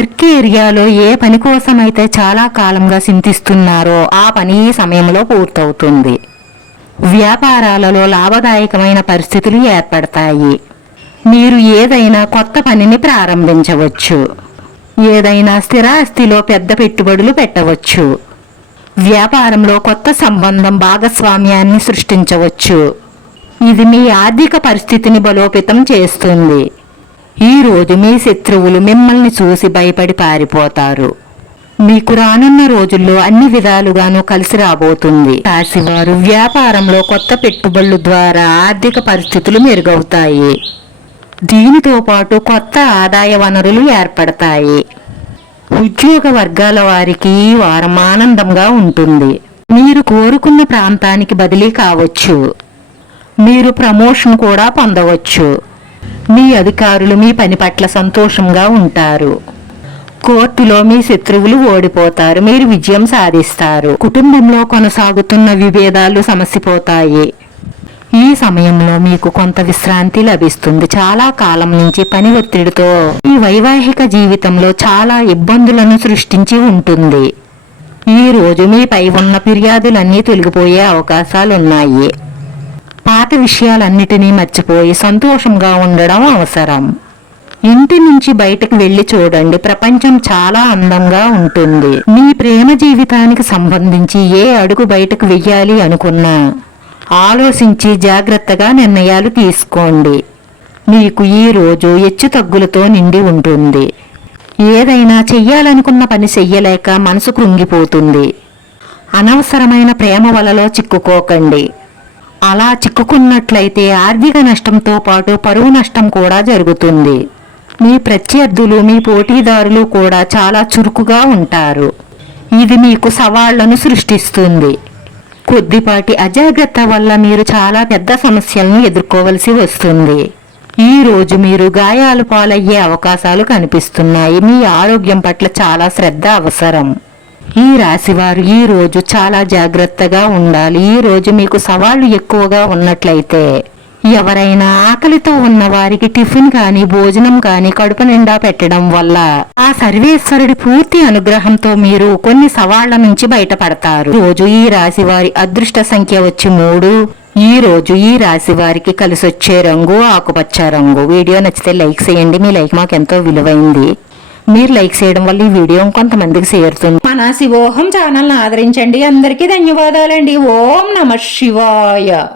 Work ఏరియాలో ఏ పని కోసం అయితే చాలా కాలంగా చింతిస్తున్నారో ఆ పని ఈ సమయంలో పూర్తవుతుంది. వ్యాపారాలలో లాభదాయకమైన పరిస్థితులు ఏర్పడతాయి. మీరు ఏదైనా కొత్త పనిని ప్రారంభించవచ్చు. ఏదైనా స్థిరాస్తిలో పెద్ద పెట్టుబడులు పెట్టవచ్చు. వ్యాపారంలో కొత్త సంబంధం భాగస్వామ్యాన్ని సృష్టించవచ్చు. ఇది మీ ఆర్థిక పరిస్థితిని బలోపేతం చేస్తుంది. ఈరోజు మీ శత్రువులు మిమ్మల్ని చూసి భయపడి పారిపోతారు. మీకు రానున్న రోజుల్లో అన్ని విధాలుగానూ కలిసి రాబోతుంది. రాశివారు వ్యాపారంలో కొత్త పెట్టుబడుల ద్వారా ఆర్థిక పరిస్థితులు మెరుగవుతాయి. దీనితో పాటు కొత్త ఆదాయ వనరులు ఏర్పడతాయి. ఉద్యోగ వర్గాల వారికి ఈ వారం ఆనందంగా ఉంటుంది. మీరు కోరుకున్న ప్రాంతానికి బదిలీ కావచ్చు. మీరు ప్రమోషన్ కూడా పొందవచ్చు. మీ అధికారులు మీ పని పట్ల సంతోషంగా ఉంటారు. కోర్టులో మీ శత్రువులు ఓడిపోతారు మీరు విజయం సాధిస్తారు. కుటుంబంలో కొనసాగుతున్న విభేదాలు సమసిపోతాయి. ఈ సమయంలో మీకు కొంత విశ్రాంతి లభిస్తుంది. చాలా కాలం నుంచి పని ఒత్తిడితో ఈ వైవాహిక జీవితంలో చాలా ఇబ్బందులను సృష్టించి ఉంటుంది. ఈ రోజు మీపై ఉన్న ఫిర్యాదులన్నీ తొలగిపోయే అవకాశాలున్నాయి. పాత విషయాలన్నిటినీ మర్చిపోయి సంతోషంగా ఉండడం అవసరం. ఇంటి నుంచి బయటకు వెళ్ళి చూడండి ప్రపంచం చాలా అందంగా ఉంటుంది. మీ ప్రేమ జీవితానికి సంబంధించి ఏ అడుగు బయటకు వెయ్యాలి అనుకున్నా ఆలోచించి జాగ్రత్తగా నిర్ణయాలు తీసుకోండి. మీకు ఈ రోజు హెచ్చు తగ్గులతో నిండి ఉంటుంది. ఏదైనా చెయ్యాలనుకున్న పని చెయ్యలేక మనసు కృంగిపోతుంది. అనవసరమైన ప్రేమ వలలో చిక్కుకోకండి. అలా చిక్కుకున్నట్లయితే ఆర్థిక నష్టంతో పాటు పరువు నష్టం కూడా జరుగుతుంది. మీ ప్రత్యర్థులు మీ పోటీదారులు కూడా చాలా చురుకుగా ఉంటారు. ఇది మీకు సవాళ్ళను సృష్టిస్తుంది. కొద్దిపాటి అజాగ్రత్త వల్ల మీరు చాలా పెద్ద సమస్యలను ఎదుర్కోవలసి వస్తుంది. ఈ రోజు మీరు గాయాలు పాలయ్యే అవకాశాలు కనిపిస్తున్నాయి. మీ ఆరోగ్యం పట్ల చాలా శ్రద్ధ అవసరం. ఈ రాశివారు ఈ రోజు చాలా జాగ్రత్తగా ఉండాలి. ఈ రోజు మీకు సవాళ్ళు ఎక్కువగా ఉన్నట్లయితే ఎవరైనా ఆకలితో ఉన్న వారికి టిఫిన్ కానీ భోజనం కానీ కడుపు నిండా పెట్టడం వల్ల ఆ సర్వేశ్వరుడి పూర్తి అనుగ్రహంతో మీరు కొన్ని సవాళ్ళ నుంచి బయటపడతారు. రోజు ఈ రాశి వారి అదృష్ట సంఖ్య వచ్చి మూడు. ఈ రోజు ఈ రాశి వారికి కలిసొచ్చే రంగు ఆకుపచ్చ రంగు. వీడియో నచ్చితే లైక్ చేయండి. మీ లైక్ మాకు ఎంతో విలువైంది. మీరు లైక్ చేయడం వల్ల ఈ వీడియో కొంతమందికి చేరుతుంది. మన శివోహం ఛానల్ ఆదరించండి. అందరికీ ధన్యవాదాలండి. ఓం నమ శివాయ.